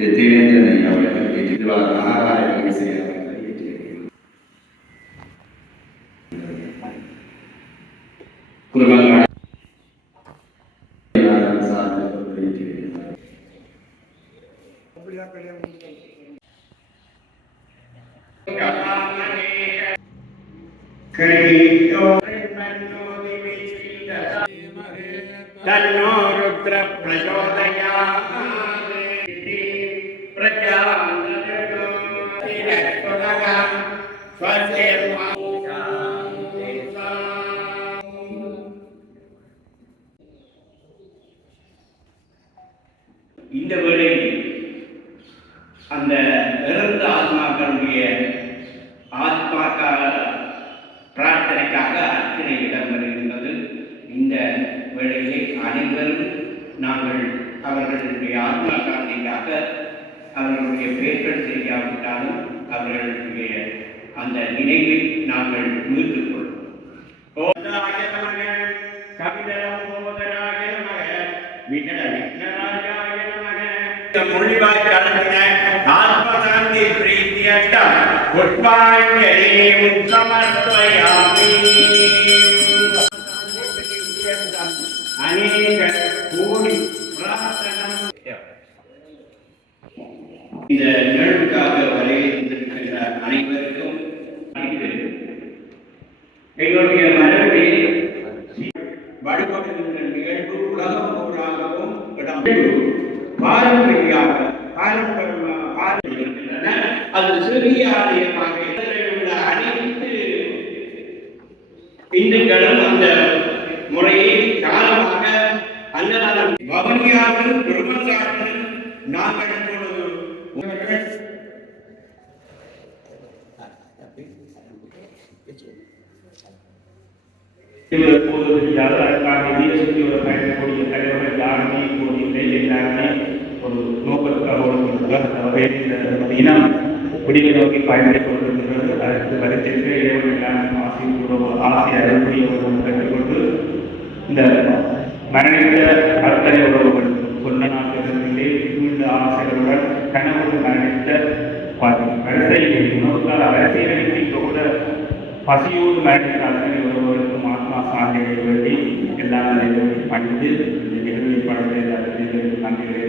திரு தேவேந்திரன் ஐயா அவர்கள் ஏற்றிருவார். மகாராய இசை அவர்கள் ஏற்றிருக்கிறார். குருமங்கா तन्नो रुद्र प्रचोदयात् இந்த வேளையில் அந்த இறந்த ஆத்மாக்களுடைய பிரார்த்தனைக்காக அர்ச்சனை இடம்பெறுகின்றது. இந்த வேளையிலே அனைவரும் நாங்கள் அவர்களுடைய ஆத்மா காரணிக்காக அவர்களுடைய பெயர்கள் தெரியாவிட்டாலும் அவர்களுடைய அந்த நினைவை நாங்கள் மீட்டுக் கொள்வோம். ஆத்மசாந்தி பிரீத்தியர்த்தம் புஷ்பாஞ்சலிம் சமர்ப்பயாமி. அநேக கோடி பிரார்த்தனம். இந்த நிகழ்வுக்காக வரையிருந்திருக்கின்ற அனைவருக்கும் எங்களுடைய மரபில் வழிபடுகின்ற நிகழ்வு உலகம் பூராகவும் பாரம்பரியாக அது சிறிய ஆலயமாக உள்ள அனைத்து இந்துக்களும் அந்த முறையை காலமாக அன்னதானம் வவனியாவிலும் பிரம்மசாரத்திலும் நாங்கள் பயன்படக்கூடிய தலைவர்கள் யாருமே இல்லை. எல்லாருமே ஒரு நோக்கத்துக்காக இனம் விடிவை நோக்கி பயன்படுத்திக் கொண்டிருக்கிறது. அதற்கு வரிசைக்கு இறைவன் ஆசை அருள்புரிய கற்றுக்கொண்டு இந்த மரணித்த அத்தனை உறவுகள் சொன்ன நாட்டிலிருந்தே நீண்ட ஆசைகளுடன் கனவு மரணித்த வரிசையை உணவுக்கால அரசியலுக்கு கூட பசியோடு மரணித்த அத்தனை உறவுகளுக்கும் ஆத்மா சாந்தியை வேண்டி எல்லா நிலையிலும் பணிந்து இந்த நிகழ்வை படத்தை நன்றிகளை